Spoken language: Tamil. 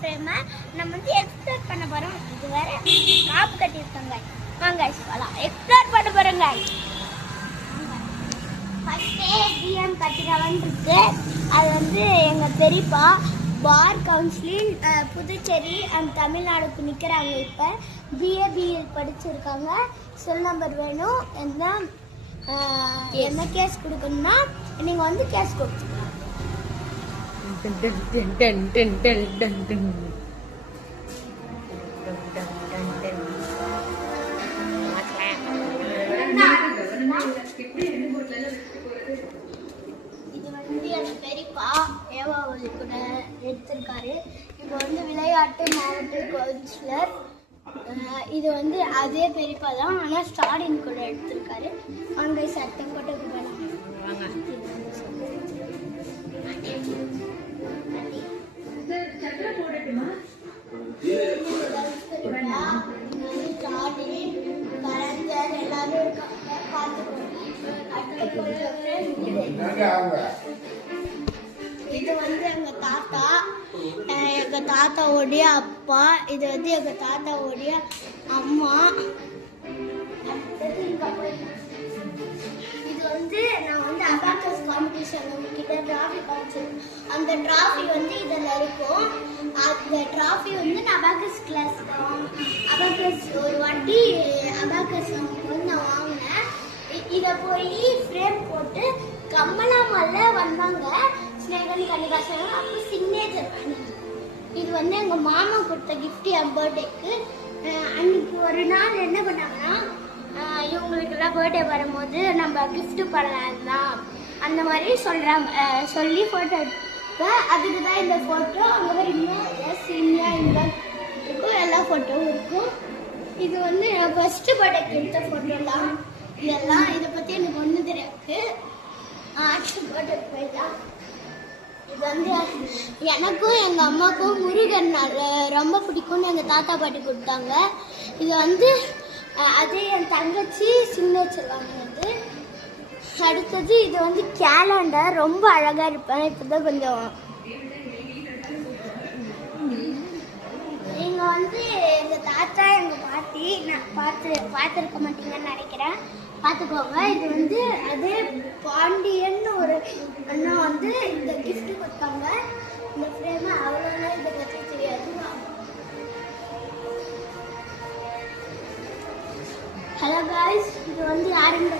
ஃப்ரேமை நம்ம வந்து எக்ஸ்ப்ளோர் பண்ண போகிறோம். இது வேற காப்பு கட்டியிருக்காங்க. வாங்க சொல்லலாம், எக்ஸ்ப்ளோர் பண்ண போகிறோங்க. ஃபஸ்ட்டே பிஎம் கட்டிடவன் இருக்கு. அது வந்து எங்கள் பெரியப்பா பார் கவுன்சிலிங் புதுச்சேரி அண்ட் தமிழ்நாடுக்கு நிற்கிறாங்க. இப்போ பிஏபிஎல் படிச்சிருக்காங்க. செல் நம்பர் வேணும். என்ன கேஸ் கொடுக்கணும்னா நீங்கள் வந்து கேஸ் கொடுத்துருங்க. இது வந்து என் பெரியப்பா ஏவாவளி கூட எடுத்திருக்காரு. இப்போ வந்து விளையாட்டு மாவட்ட கவுன்சிலர். இது வந்து அதே பெரியப்பா தான், ஆனால் ஸ்டாலின் கூட எடுத்திருக்காரு. அங்கே சட்டம் போட்டு போகலாம். இது வந்து எங்க தாத்தா, எங்க தாத்தாவுடைய அப்பா. இது வந்து எங்க தாத்தாவுடைய அம்மா. இது வந்து நான் வந்து அபாக்கஸ் காம்படிஷன் உங்ககிட்ட டிராஃபி காமிச்சேன். அந்த டிராஃபி வந்து இதில் இருக்கும். அந்த டிராஃபி வந்து நான் அபாக்கஸ் கிளாஸ் அபாக்கஸ் ஒரு வாட்டி அபாக்கஸ் வந்து நான் வாங்கினேன். இதை போய் ஃப்ரேம் போட்டு கம்மலாமல்ல வந்தாங்க ஸ்னேகன் கன்னிகாசன். அப்போ சிக்னேச்சர் பண்ணி இது வந்து எங்கள் மாமா கொடுத்த கிஃப்ட் என் பர்த்டேக்கு. அன்னைக்கு ஒரு நாள் என்ன பண்ணாங்கன்னா, இவங்களுக்கெல்லாம் பர்த்டே வரும்போது நம்ம கிஃப்ட் பண்ணலாம் தான் அந்த மாதிரி சொல்லி ஃபோட்டோ எடுப்பேன். அதுக்கு தான் இந்த ஃபோட்டோ. அங்கே இன்னும் சீனியா இந்த இருக்கும், எல்லா ஃபோட்டோவும் இருக்கும். இது வந்து நான் ஃபஸ்ட்டு பர்த்டேக்கு எடுத்த ஃபோட்டோலாம். இதெல்லாம் இதை பற்றி எனக்கு ஒன்றும் தெரியாது. அடுத்த பர்த்டேக்கு போயிட்டான். இது வந்து எனக்கும் எங்கள் அம்மாவுக்கும் முருகன் ரொம்ப பிடிக்கும்னு எங்கள் தாத்தா பாட்டி கொடுத்தாங்க. இது வந்து அதே என் தங்கச்சி சிக்னேச்சர் வாங்கினது. அடுத்தது இது வந்து கேலண்டர். ரொம்ப அழகாக இருப்பேன். இப்போதான் கொஞ்சம் நீங்கள் வந்து எங்கள் தாத்தா எங்கள் பாட்டி நான் பார்த்துருக்க மாட்டீங்கன்னு நினைக்கிறேன். பார்த்துக்கோங்க. இது வந்து அதே பாண்டியன் ஒரு அண்ணா வந்து இந்த கிஃப்ட் கொடுத்தாங்க. இந்த ஃப்ரேமை அவ்வளோலாம் இதை பற்றி தெரியாது. ஹலோ காய்ஸ், இது வந்து யாருன்னு